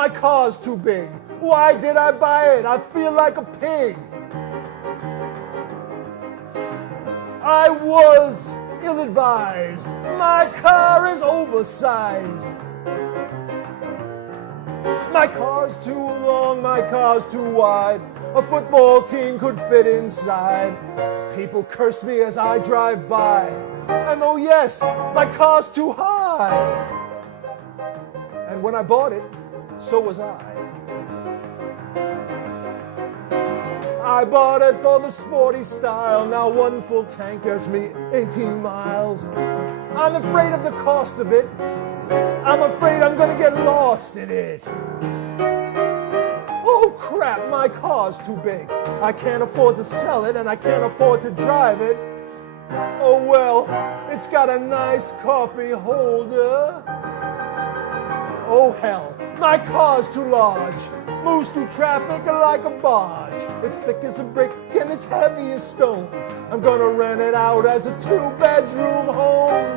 My car's too big. Why did I buy it? I feel like a pig. I was ill-advised. My car is oversized. My car's too long, my car's too wide. A football team could fit inside. People curse me as I drive by. And oh yes, my car's too high. And when I bought it, so was I. I bought it for the sporty style. Now one full tank gets me 18 miles. I'm afraid of the cost of it. I'm afraid I'm gonna get lost in it. Oh crap, my car's too big. I can't afford to sell it and I can't afford to drive it. Oh well, it's got a nice coffee holder. Oh hell, my car's too large. Moves through traffic like a barge. It's thick as a brick and it's heavy as stone. I'm gonna rent it out as a 2-bedroom home.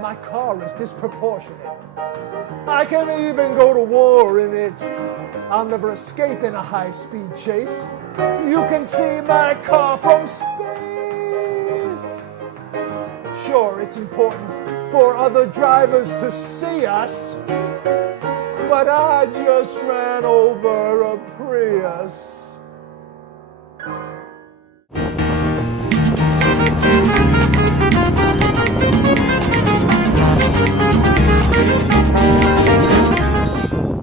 My car is disproportionate. I can even go to war in it. I'll never escape in a high-speed chase. You can see my car from space. Sure, it's important for other drivers to see us, but I just ran over a Prius.